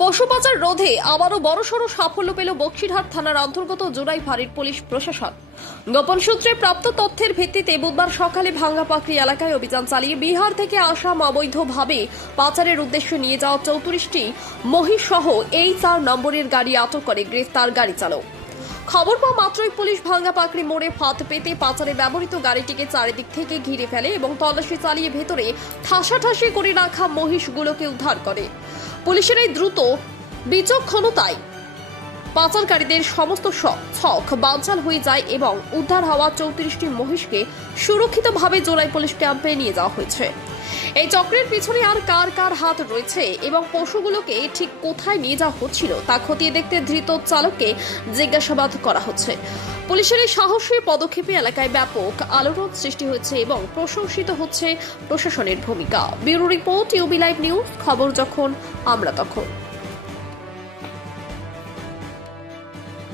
পশু পাচার রোধে আবারও বড়সড় সাফল্য পেল বক্সিরহাট থানার অন্তর্গত জোড়াই ফাঁড়ির পুলিশ প্রশাসন। গোপন সূত্রে প্রাপ্ত তথ্যের ভিত্তিতে বুধবার সকালে ভাঙ্গাপাকড়ি এলাকায় অভিযান চালিয়ে বিহার থেকে আসাম অবৈধভাবে পাচারের উদ্দেশ্যে নিয়ে যাওয়া 34টি মহিষ সহ এই 4 নম্বরের গাড়ি আটক করে গ্রেফতার গাড়ি চালক। খবর পাওয়া মাত্রই পুলিশ ভাঙ্গাপাকড়ি মোড়ে ফাঁদ পেতে পাচারে ব্যবহৃত গাড়িটিকে চারিদিক থেকে ঘিরে ফেলে এবং তল্লাশি চালিয়ে ভেতরে ঠাসাঠাসি করে রাখা মহিষগুলোকে উদ্ধার করে। পুলিশের এই দ্রুত বিচক্ষণতায় পাচারকারীদের সমস্ত ছক বানচাল হয়ে যায় এবং উদ্ধার হওয়া 34টি মহিষকে সুরক্ষিতভাবে জোড়াই পুলিশ ক্যাম্পে নিয়ে যাওয়া হয়েছে। এই চক্রের পিছনে আর কার কার হাত রয়েছে এবং পশুগুলোকে ঠিক কোথায় নিয়ে যাওয়া হচ্ছিল তা খতিয়ে দেখতে ধৃত চালককে জিজ্ঞাসাবাদ করা হচ্ছে। পুলিশের এই সাহসী পদক্ষেপে এলাকায় ব্যাপক আলোড়ন সৃষ্টি হয়েছে এবং প্রশংসিত হচ্ছে প্রশাসনের ভূমিকা। Bureau report, UB live news, খবর যখন আমরা তখন।